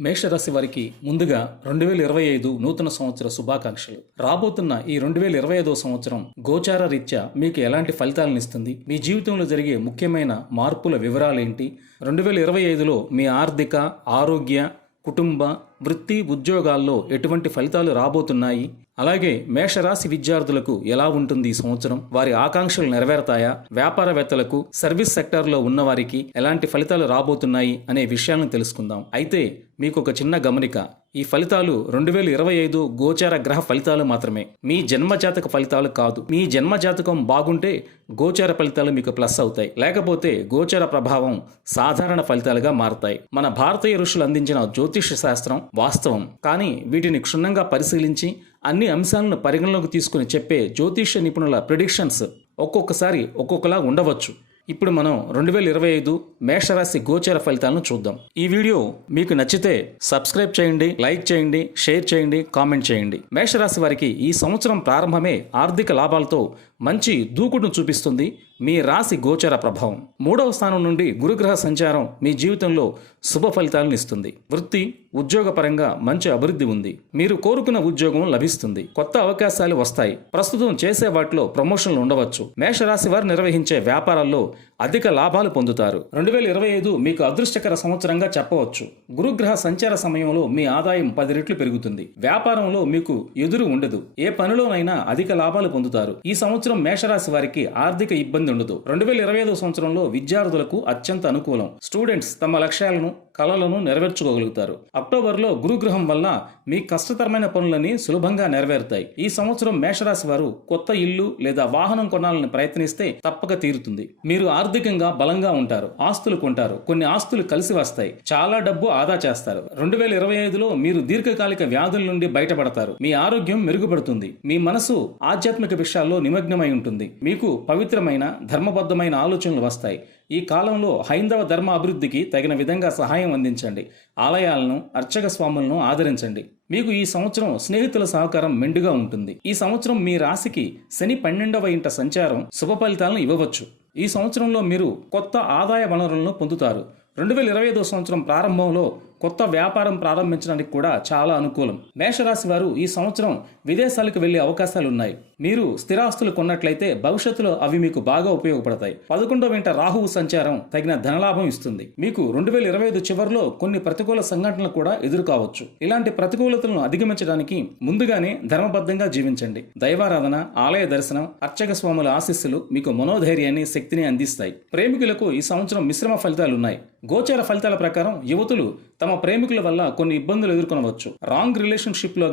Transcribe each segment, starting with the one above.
మేషరాశి వారికి ముందుగా రెండు వేల ఇరవై ఐదు నూతన సంవత్సర శుభాకాంక్షలు. రాబోతున్న ఈ రెండు వేల ఇరవై ఐదో సంవత్సరం గోచార రీత్యా మీకు ఎలాంటి ఫలితాలను ఇస్తుంది? మీ జీవితంలో జరిగే ముఖ్యమైన మార్పుల వివరాలేంటి? రెండు వేల ఇరవై ఐదులో మీ ఆర్థిక ఆరోగ్య కుటుంబ వృత్తి ఉద్యోగాల్లో ఎటువంటి ఫలితాలు రాబోతున్నాయి? అలాగే మేషరాశి విద్యార్థులకు ఎలా ఉంటుంది ఈ సంవత్సరం? వారి ఆకాంక్షలు నెరవేరతాయా? వ్యాపారవేత్తలకు సర్వీస్ సెక్టార్లో ఉన్నవారికి ఎలాంటి ఫలితాలు రాబోతున్నాయి అనే విషయాలను తెలుసుకుందాం. అయితే మీకు ఒక చిన్న గమనిక. ఈ ఫలితాలు రెండు వేల ఇరవై ఐదు గోచార గ్రహ ఫలితాలు మాత్రమే. మీ జన్మజాతక ఫలితాలు కాదు. మీ జన్మజాతకం బాగుంటే గోచార ఫలితాలు మీకు ప్లస్ అవుతాయి. లేకపోతే గోచార ప్రభావం సాధారణ ఫలితాలుగా మారతాయి. మన భారతీయ ఋషులు అందించిన జ్యోతిష శాస్త్రం వాస్తవం. కానీ వీటిని క్షుణ్ణంగా పరిశీలించి అన్ని అంశాలను పరిగణలోకి తీసుకుని చెప్పే జ్యోతిష నిపుణుల ప్రిడిక్షన్స్ ఒక్కొక్కసారి ఒక్కొక్కలా ఉండవచ్చు. ఇప్పుడు మనం రెండు వేల ఇరవై ఐదు మేషరాశి గోచర ఫలితాలను చూద్దాం. ఈ వీడియో మీకు నచ్చితే సబ్స్క్రైబ్ చేయండి లైక్ చేయండి షేర్ చేయండి కామెంట్ చేయండి. మేషరాశి వారికి ఈ సంవత్సరం ప్రారంభమే ఆర్థిక లాభాలతో మంచి దూకుడును చూపిస్తుంది మీ రాశి గోచర ప్రభావం. మూడవ స్థానం నుండి గురుగ్రహ సంచారం మీ జీవితంలో శుభ ఫలితాలను ఇస్తుంది. వృత్తి ఉద్యోగపరంగా మంచి అభివృద్ధి ఉంది. మీరు కోరుకున్న ఉద్యోగం లభిస్తుంది. కొత్త అవకాశాలు వస్తాయి. ప్రస్తుతం చేసే వాటిలో ప్రమోషన్లు ఉండవచ్చు. మేషరాశి వారు నిర్వహించే వ్యాపారాల్లో అధిక లాభాలు పొందుతారు. రెండు వేల ఇరవై ఐదు మీకు అదృష్టకర సంవత్సరంగా చెప్పవచ్చు. గురుగ్రహ సంచార సమయంలో మీ ఆదాయం పది రెట్లు పెరుగుతుంది. వ్యాపారంలో మీకు ఎదురు ఉండదు. ఏ పనిలోనైనా అధిక లాభాలు పొందుతారు. ఈ సంవత్సరం మేషరాశి వారికి ఆర్థిక ఇబ్బంది ఉండదు. రెండు వేల ఇరవై ఐదు సంవత్సరంలో విద్యార్థులకు అత్యంత అనుకూలం. స్టూడెంట్స్ తమ లక్ష్యాలను కళలను నెరవేర్చుకోగలుగుతారు. అక్టోబర్లో గురుగ్రహం వల్ల మీ కష్టతరమైన పనులని సులభంగా నెరవేరుతాయి. ఈ సంవత్సరం మేషరాశి వారు కొత్త ఇల్లు లేదా వాహనం కొనాలని ప్రయత్నిస్తే తప్పక తీరుతుంది. మీరు ఆర్థికంగా బలంగా ఉంటారు ఆస్తులు కొంటారు కొన్ని ఆస్తులు కలిసి వస్తాయి చాలా డబ్బు ఆదా చేస్తారు. రెండు వేల ఇరవై ఐదులో మీరు దీర్ఘకాలిక వ్యాధుల నుండి బయటపడతారు. మీ ఆరోగ్యం మెరుగుపడుతుంది. మీ మనసు ఆధ్యాత్మిక విషయాల్లో నిమగ్నమై ఉంటుంది. మీకు పవిత్రమైన ధర్మబద్ధమైన ఆలోచనలు వస్తాయి. ఈ కాలంలో హైందవ ధర్మ అభివృద్ధికి తగిన విధంగా సహాయం అందించండి. ఆలయాలను అర్చక స్వాములను ఆదరించండి. మీకు ఈ సంవత్సరం స్నేహితుల సహకారం మెండుగా ఉంటుంది. ఈ సంవత్సరం మీ రాశికి శని పన్నెండవ ఇంట సంచారం శుభ ఫలితాలను ఇవ్వవచ్చు. ఈ సంవత్సరంలో మీరు కొత్త ఆదాయ వనరులను పొందుతారు. రెండు వేల ఇరవై ఐదో సంవత్సరం ప్రారంభంలో కొత్త వ్యాపారం ప్రారంభించడానికి కూడా చాలా అనుకూలం. మేషరాశి వారు ఈ సంవత్సరం విదేశాలకు వెళ్ళే అవకాశాలు ఉన్నాయి మీరు స్థిరాస్తులు కొన్నట్లయితే భవిష్యత్తులో అవి మీకు బాగా ఉపయోగపడతాయి. పదకొండో వెంట రాహువు సంచారం తగిన ధనలాభం ఇస్తుంది. మీకు రెండు వేల ఇరవై ఐదు చివరిలో కొన్ని ప్రతికూల సంఘటనలు కూడా ఎదుర్కోవచ్చు. ఇలాంటి ప్రతికూలతలను అధిగమించడానికి ముందుగానే ధర్మబద్ధంగా జీవించండి. దైవారాధన ఆలయ దర్శనం అర్చక స్వాముల ఆశీస్సులు మీకు మనోధైర్యాన్ని శక్తిని అందిస్తాయి. ప్రేమికులకు ఈ సంవత్సరం మిశ్రమ ఫలితాలు ఉన్నాయి గోచర ఫలితాల ప్రకారం యువతులు తమ ప్రేమికుల వల్ల కొన్ని ఇబ్బందులు ఎదుర్కొనవచ్చు. రాంగ్ రిలేషన్షిప్లో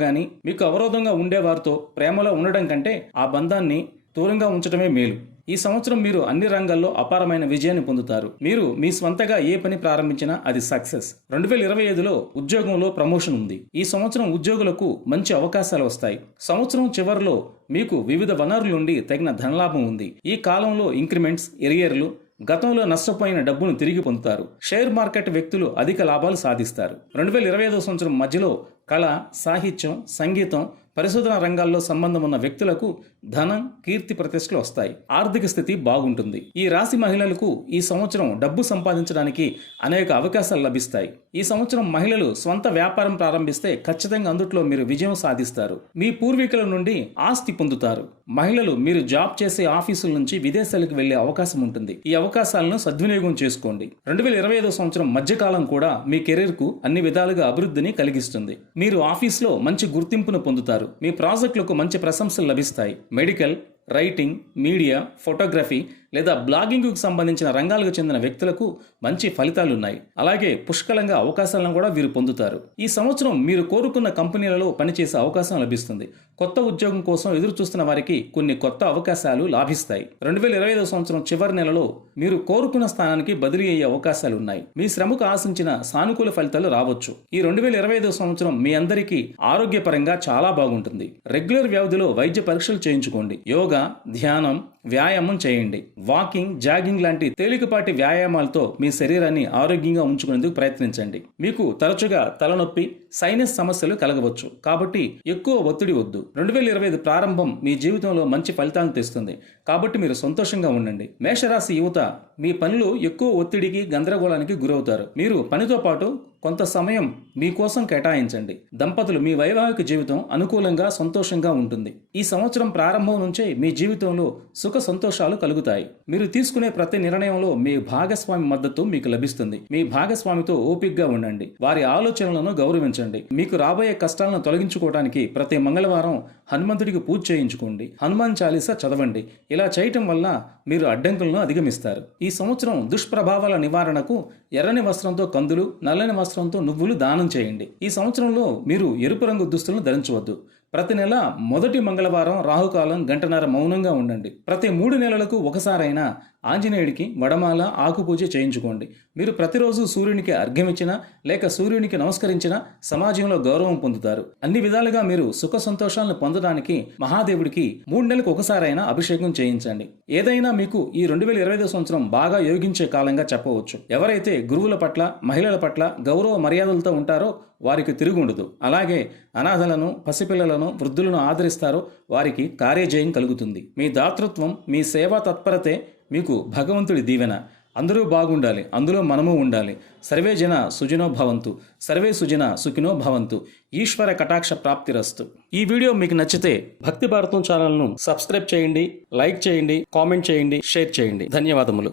మీకు అవరోధంగా ఉండే వారితో ప్రేమలో ఉండడం కంటే ఆ బంధాన్ని దూరంగా ఉంచడమే మేలు. ఈ సంవత్సరం మీరు అన్ని రంగాల్లో అపారమైన విజయాన్ని పొందుతారు. మీరు మీ స్వంతగా ఏ పని ప్రారంభించినా అది సక్సెస్. రెండు వేల ఇరవై ఐదులో ఉద్యోగంలో ప్రమోషన్ ఉంది. ఈ సంవత్సరం ఉద్యోగులకు మంచి అవకాశాలు వస్తాయి. సంవత్సరం చివరిలో మీకు వివిధ వనరుల నుండి తగిన ధనలాభం ఉంది. ఈ కాలంలో ఇంక్రిమెంట్స్ ఎరియర్లు గతంలో నష్టపోయిన డబ్బును తిరిగి పొందుతారు. షేర్ మార్కెట్ వ్యక్తులు అధిక లాభాలు సాధిస్తారు. రెండు వేల ఇరవై ఐదో సంవత్సరం మధ్యలో కళ సాహిత్యం సంగీతం పరిశోధన రంగాల్లో సంబంధం ఉన్న వ్యక్తులకు ధనం కీర్తి ప్రతిష్టలు వస్తాయి. ఆర్థిక స్థితి బాగుంటుంది. ఈ రాశి మహిళలకు ఈ సంవత్సరం డబ్బు సంపాదించడానికి అనేక అవకాశాలు లభిస్తాయి. ఈ సంవత్సరం మహిళలు స్వంత వ్యాపారం ప్రారంభిస్తే ఖచ్చితంగా అందుట్లో మీరు విజయం సాధిస్తారు. మీ పూర్వీకుల నుండి ఆస్తి పొందుతారు. మహిళలు మీరు జాబ్ చేసే ఆఫీసుల నుంచి విదేశాలకు వెళ్ళే అవకాశం ఉంటుంది. ఈ అవకాశాలను సద్వినియోగం చేసుకోండి. రెండు వేల ఇరవై ఐదో సంవత్సరం మధ్యకాలం కూడా మీ కెరీర్కు అన్ని విధాలుగా అభివృద్ధిని కలిగిస్తుంది. మీరు ఆఫీస్లో మంచి గుర్తింపును పొందుతారు. మీ ప్రాజెక్టులకు మంచి ప్రశంసలు లభిస్తాయి. మెడికల్ రైటింగ్ మీడియా ఫోటోగ్రఫీ లేదా బ్లాగింగ్కు సంబంధించిన రంగాలకు చెందిన వ్యక్తులకు మంచి ఫలితాలు ఉన్నాయి అలాగే పుష్కలంగా అవకాశాలను కూడా వీరు పొందుతారు. ఈ సంవత్సరం మీరు కోరుకున్న కంపెనీలలో పనిచేసే అవకాశం లభిస్తుంది. కొత్త ఉద్యోగం కోసం ఎదురు చూస్తున్న వారికి కొన్ని కొత్త అవకాశాలు లాభిస్తాయి. రెండు వేల ఇరవై ఐదో సంవత్సరం చివరి నెలలో మీరు కోరుకున్న స్థానానికి బదిలీ అయ్యే అవకాశాలు ఉన్నాయి మీ శ్రమకు ఆశించిన సానుకూల ఫలితాలు రావచ్చు. ఈ రెండు వేల ఇరవై ఐదో సంవత్సరం మీ అందరికీ ఆరోగ్యపరంగా చాలా బాగుంటుంది. రెగ్యులర్ వ్యవధిలో వైద్య పరీక్షలు చేయించుకోండి. యోగా ధ్యానం వ్యాయామం చేయండి. వాకింగ్ జాగింగ్ లాంటి తేలికపాటి వ్యాయామాలతో మీ శరీరాన్ని ఆరోగ్యంగా ఉంచుకునేందుకు ప్రయత్నించండి. మీకు తరచుగా తలనొప్పి సైనస్ సమస్యలు కలగవచ్చు. కాబట్టి ఎక్కువ ఒత్తిడి వద్దు. రెండు వేల ఇరవై ఐదు ప్రారంభం మీ జీవితంలో మంచి ఫలితాలను తెస్తుంది. కాబట్టి మీరు సంతోషంగా ఉండండి. మేషరాశి యువత మీ పనులు ఎక్కువ ఒత్తిడికి గందరగోళానికి గురవుతారు. మీరు పనితో పాటు కొంత సమయం మీకోసం కేటాయించండి. దంపతులు మీ వైవాహిక జీవితం అనుకూలంగా సంతోషంగా ఉంటుంది. ఈ సంవత్సరం ప్రారంభం నుంచే మీ జీవితంలో సుఖ సంతోషాలు కలుగుతాయి. మీరు తీసుకునే ప్రతి నిర్ణయంలో మీ భాగస్వామి మద్దతు మీకు లభిస్తుంది. మీ భాగస్వామితో ఓపికగా ఉండండి. వారి ఆలోచనలను గౌరవించండి. మీకు రాబోయే కష్టాలను తొలగించుకోవడానికి ప్రతి మంగళవారం హనుమంతుడికి పూజ చేయించుకోండి. హనుమాన్ చాలీసా చదవండి. ఇలా చేయటం వల్ల మీరు అడ్డంకులను అధిగమిస్తారు. ఈ సంవత్సరం దుష్ప్రభావాల నివారణకు ఎర్రని వస్త్రంతో కందులు నల్లని వస్త్రంతో నువ్వులు దానం చేయండి. ఈ సంవత్సరంలో మీరు ఎరుపు రంగు దుస్తులను ధరించవద్దు. ప్రతి నెల మొదటి మంగళవారం రాహుకాలం గంటన్నర మౌనంగా ఉండండి. ప్రతి మూడు నెలలకు ఒకసారైనా ఆంజనేయుడికి వడమాల ఆకుపూజ చేయించుకోండి. మీరు ప్రతిరోజు సూర్యునికి అర్ఘ్యమిచ్చినా లేక సూర్యునికి నమస్కరించినా సమాజంలో గౌరవం పొందుతారు. అన్ని విధాలుగా మీరు సుఖ సంతోషాలను పొందడానికి మహాదేవుడికి మూడు నెలలకు ఒకసారైనా అభిషేకం చేయించండి. ఏదైనా మీకు ఈ రెండు వేల ఇరవై సంవత్సరం బాగా యోగించే కాలంగా చెప్పవచ్చు. ఎవరైతే గురువుల పట్ల మహిళల పట్ల గౌరవ మర్యాదలతో ఉంటారో వారికి తిరుగుండదు అలాగే అనాథలను పసిపిల్లలను వృద్ధులను ఆదరిస్తారో. వారికి కార్యజయం కలుగుతుంది. మీ దాతృత్వం మీ సేవా తత్పరతే మీకు భగవంతుడి దీవెన. అందరూ బాగుండాలి. అందులో మనము ఉండాలి. సర్వే జన సుజనో భవంతు. సర్వే సుజన సుఖినో భవంతు. ఈశ్వర కటాక్ష ప్రాప్తిరస్తు. ఈ వీడియో మీకు నచ్చితే భక్తి భారతం ఛానల్ను సబ్స్క్రైబ్ చేయండి లైక్ చేయండి కామెంట్ చేయండి షేర్ చేయండి. ధన్యవాదములు.